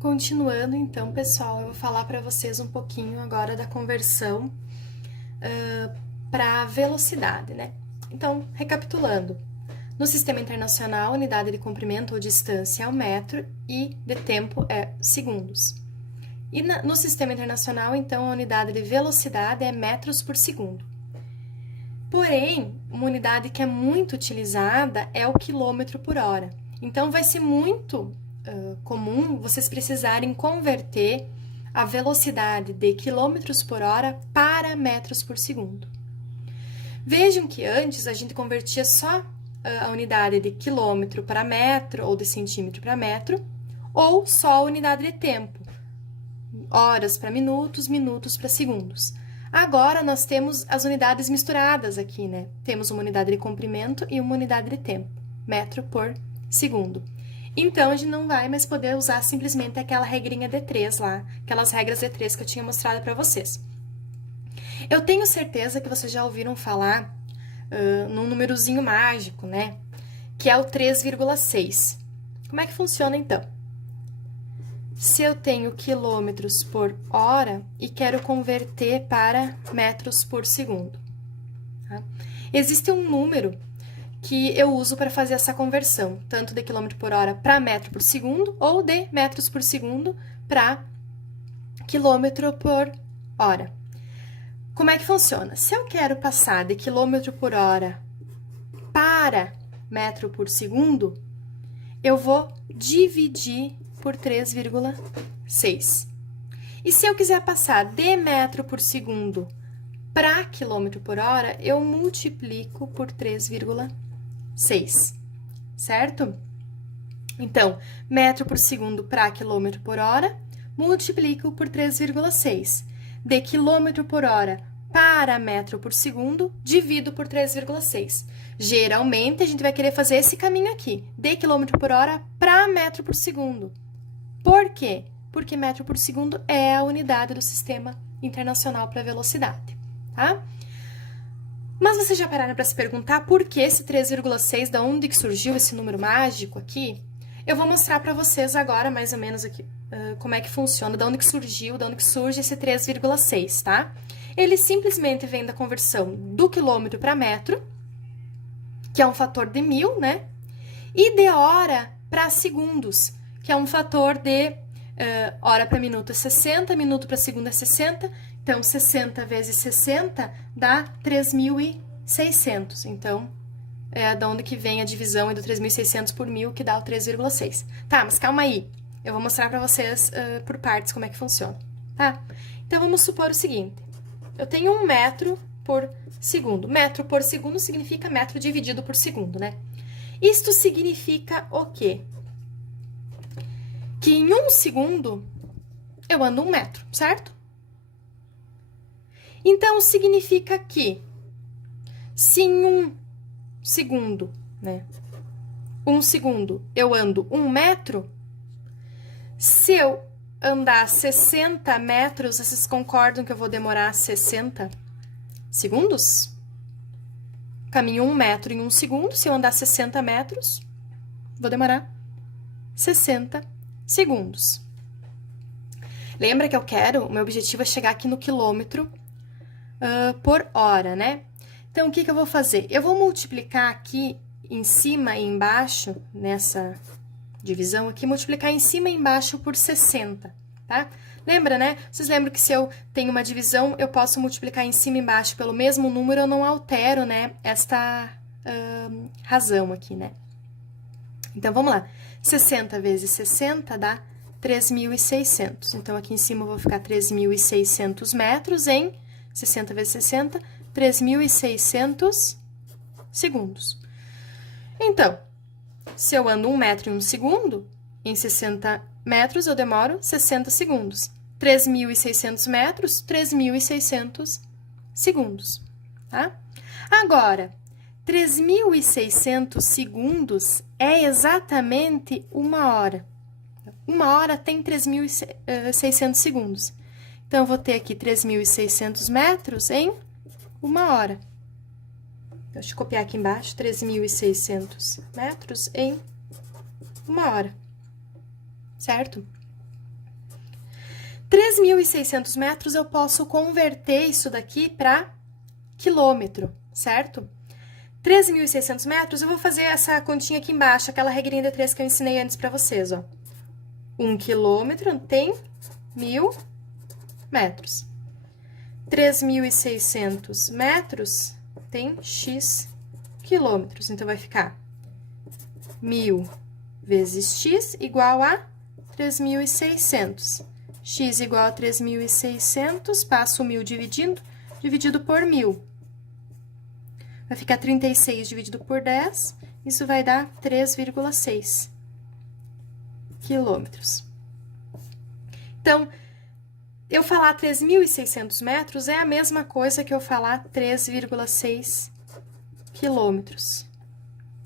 Continuando, então, pessoal, eu vou falar para vocês um pouquinho agora da conversão para velocidade, né? Então, recapitulando, no Sistema Internacional, a unidade de comprimento ou distância é o metro e de tempo é segundos. E no Sistema Internacional, então, a unidade de velocidade é metros por segundo. Porém, uma unidade que é muito utilizada é o quilômetro por hora. Então, vai ser muito comum vocês precisarem converter a velocidade de quilômetros por hora para metros por segundo. Vejam que antes a gente convertia só a unidade de quilômetro para metro ou de centímetro para metro, ou só a unidade de tempo, horas para minutos, minutos para segundos. Agora nós temos as unidades misturadas aqui, né? Temos uma unidade de comprimento e uma unidade de tempo, metro por segundo. Então, a gente não vai mais poder usar simplesmente aquela regrinha de 3 lá, aquelas regras de 3 que eu tinha mostrado para vocês. Eu tenho certeza que vocês já ouviram falar num númerozinho mágico, né? Que é o 3,6. Como é que funciona, então? Se eu tenho quilômetros por hora e quero converter para metros por segundo. Tá? Existe um número que eu uso para fazer essa conversão, tanto de quilômetro por hora para metro por segundo, ou de metros por segundo para quilômetro por hora. Como é que funciona? Se eu quero passar de quilômetro por hora para metro por segundo, eu vou dividir por 3,6. E se eu quiser passar de metro por segundo para quilômetro por hora, eu multiplico por 3,6, certo? Então, metro por segundo para quilômetro por hora, multiplico por 3,6. De quilômetro por hora para metro por segundo, divido por 3,6. Geralmente, a gente vai querer fazer esse caminho aqui, de quilômetro por hora para metro por segundo. Por quê? Porque metro por segundo é a unidade do Sistema Internacional para Velocidade, tá? Mas vocês já pararam para se perguntar por que esse 3,6, da onde que surgiu esse número mágico aqui? Eu vou mostrar para vocês agora, mais ou menos aqui, como é que funciona, de onde que surgiu, de onde que surge esse 3,6, tá? Ele simplesmente vem da conversão do quilômetro para metro, que é um fator de 1000, né? E de hora para segundos, que é um fator de hora para minuto é 60, minuto para segundo é 60, então 60 vezes 60 dá 3.600. Então, é da onde que vem a divisão do 3.600 por 1000, que dá o 3,6. Tá, mas calma aí, eu vou mostrar para vocês por partes como é que funciona, tá? Então, vamos supor o seguinte, eu tenho 1 metro por segundo. Metro por segundo significa metro dividido por segundo, né? Isto significa o quê? Que em 1 segundo eu ando 1 metro, certo? Então, significa que se em 1 segundo, né? 1 segundo eu ando 1 metro, se eu andar 60 metros, vocês concordam que eu vou demorar 60 segundos? Caminho 1 metro em 1 segundo, se eu andar 60 metros, vou demorar 60 segundos. Lembra que o meu objetivo é chegar aqui no quilômetro por hora, né? Então, o que eu vou fazer? Eu vou multiplicar aqui em cima e embaixo, nessa divisão aqui, multiplicar em cima e embaixo por 60, tá? Lembra, né? Vocês lembram que se eu tenho uma divisão, eu posso multiplicar em cima e embaixo pelo mesmo número, eu não altero, né, esta razão aqui, né? Então, vamos lá. 60 vezes 60 dá 3.600. Então, aqui em cima eu vou ficar 3.600 metros em 60 vezes 60, 3.600 segundos. Então, se eu ando 1 metro em 1 segundo, em 60 metros eu demoro 60 segundos. 3.600 metros, 3.600 segundos, tá? Agora, 3.600 segundos é exatamente 1 hora. 1 hora tem 3.600 segundos. Então, eu vou ter aqui 3.600 metros em 1 hora. Deixa eu copiar aqui embaixo, 3.600 metros em 1 hora, certo? 3.600 metros eu posso converter isso daqui para quilômetro, certo? 3.600 metros, eu vou fazer essa continha aqui embaixo, aquela regrinha de 3 que eu ensinei antes para vocês, ó. 1 quilômetro tem 1.000 metros. 3.600 metros tem x quilômetros. Então, vai ficar 1.000 vezes x igual a 3.600. X igual a 3.600, passo o 1.000 dividido por 1.000. Vai ficar 36 dividido por 10, isso vai dar 3,6 quilômetros. Então, eu falar 3.600 metros é a mesma coisa que eu falar 3,6 quilômetros.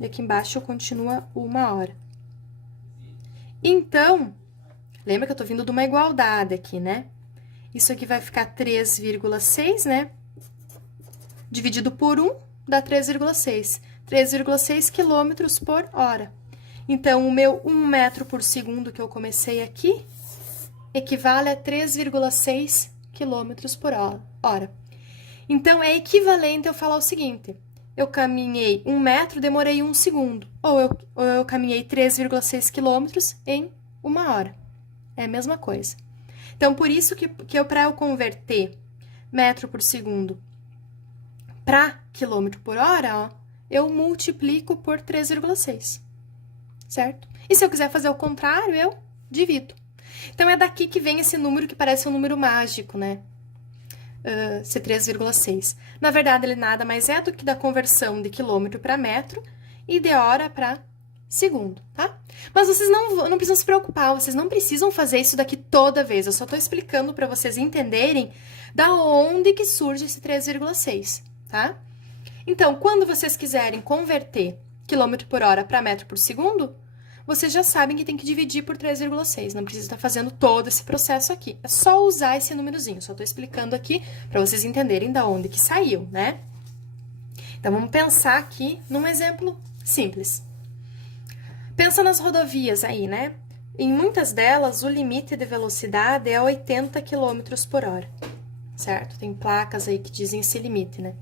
E aqui embaixo continua 1 hora. Então, lembra que eu tô vindo de uma igualdade aqui, né? Isso aqui vai ficar 3,6, né? Dividido por 1, dá 3,6. 3,6 quilômetros por hora. Então, o meu 1 metro por segundo que eu comecei aqui equivale a 3,6 quilômetros por hora. Então, é equivalente eu falar o seguinte: eu caminhei 1 metro, demorei 1 segundo. Ou eu caminhei 3,6 quilômetros em 1 hora. É a mesma coisa. Então, por isso que para eu converter metro por segundo para quilômetro por hora, ó, eu multiplico por 3,6, certo? E se eu quiser fazer o contrário, eu divido. Então, é daqui que vem esse número que parece um número mágico, né? Ser 3,6. Na verdade, ele nada mais é do que da conversão de quilômetro para metro e de hora para segundo, tá? Mas vocês não precisam se preocupar, vocês não precisam fazer isso daqui toda vez. Eu só tô explicando para vocês entenderem da onde que surge esse 3,6, tá? Então, quando vocês quiserem converter quilômetro por hora para metro por segundo, vocês já sabem que tem que dividir por 3,6. Não precisa estar fazendo todo esse processo aqui. É só usar esse númerozinho. Só estou explicando aqui para vocês entenderem da onde que saiu, né? Então, vamos pensar aqui num exemplo simples. Pensa nas rodovias aí, né? Em muitas delas, o limite de velocidade é 80 km por hora, certo? Tem placas aí que dizem esse limite, né?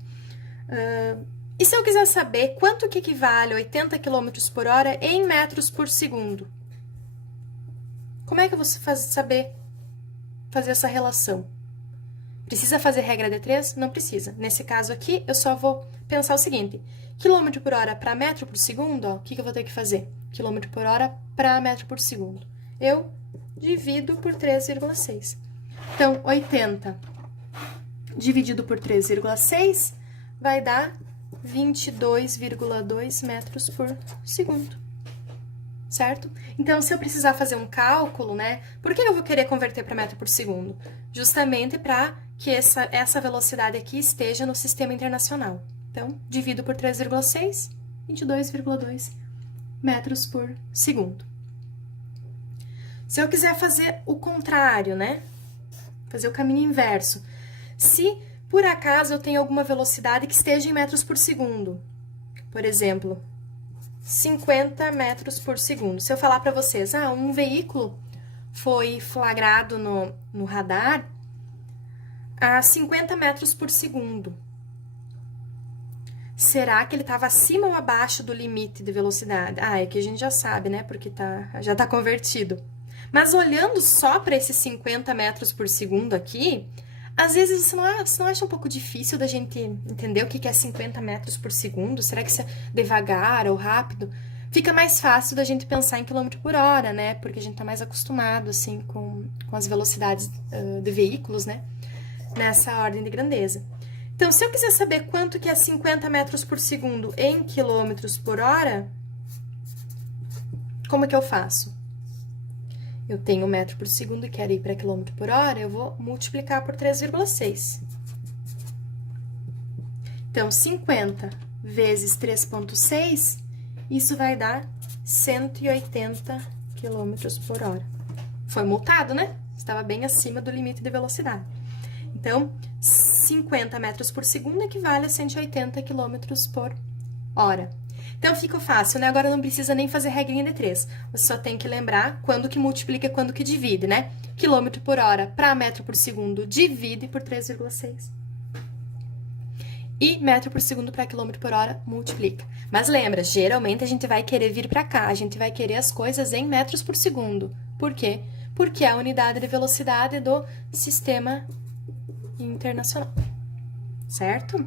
E se eu quiser saber quanto que equivale a 80 km por hora em metros por segundo? Como é que eu vou saber fazer essa relação? Precisa fazer regra de 3? Não precisa. Nesse caso aqui, eu só vou pensar o seguinte: quilômetro por hora para metro por segundo, ó, o que eu vou ter que fazer? Quilômetro por hora para metro por segundo. Eu divido por 3,6. Então, 80 dividido por 3,6 vai dar 22,2 metros por segundo, certo? Então, se eu precisar fazer um cálculo, né? Por que eu vou querer converter para metro por segundo? Justamente para que essa velocidade aqui esteja no sistema internacional. Então, divido por 3,6, 22,2 metros por segundo. Se eu quiser fazer o contrário, né? Fazer o caminho inverso. Se por acaso eu tenho alguma velocidade que esteja em metros por segundo, por exemplo, 50 metros por segundo. Se eu falar para vocês, um veículo foi flagrado no radar a 50 metros por segundo. Será que ele estava acima ou abaixo do limite de velocidade? É que a gente já sabe, né? Porque já está convertido. Mas olhando só para esses 50 metros por segundo aqui, às vezes você não acha um pouco difícil da gente entender o que é 50 metros por segundo? Será que isso é devagar ou rápido? Fica mais fácil da gente pensar em quilômetro por hora, né? Porque a gente está mais acostumado, assim, com as velocidades de veículos, né? Nessa ordem de grandeza. Então, se eu quiser saber quanto que é 50 metros por segundo em quilômetros por hora, como que eu faço? Eu tenho metro por segundo e quero ir para quilômetro por hora, eu vou multiplicar por 3,6. Então, 50 vezes 3,6, isso vai dar 180 quilômetros por hora. Foi multado, né? Estava bem acima do limite de velocidade. Então, 50 metros por segundo equivale a 180 quilômetros por hora. Então, fica fácil, né? Agora não precisa nem fazer regrinha de 3. Você só tem que lembrar quando que multiplica e quando que divide, né? Quilômetro por hora para metro por segundo divide por 3,6. E metro por segundo para quilômetro por hora multiplica. Mas lembra, geralmente a gente vai querer vir para cá, a gente vai querer as coisas em metros por segundo. Por quê? Porque é a unidade de velocidade do sistema internacional. Certo?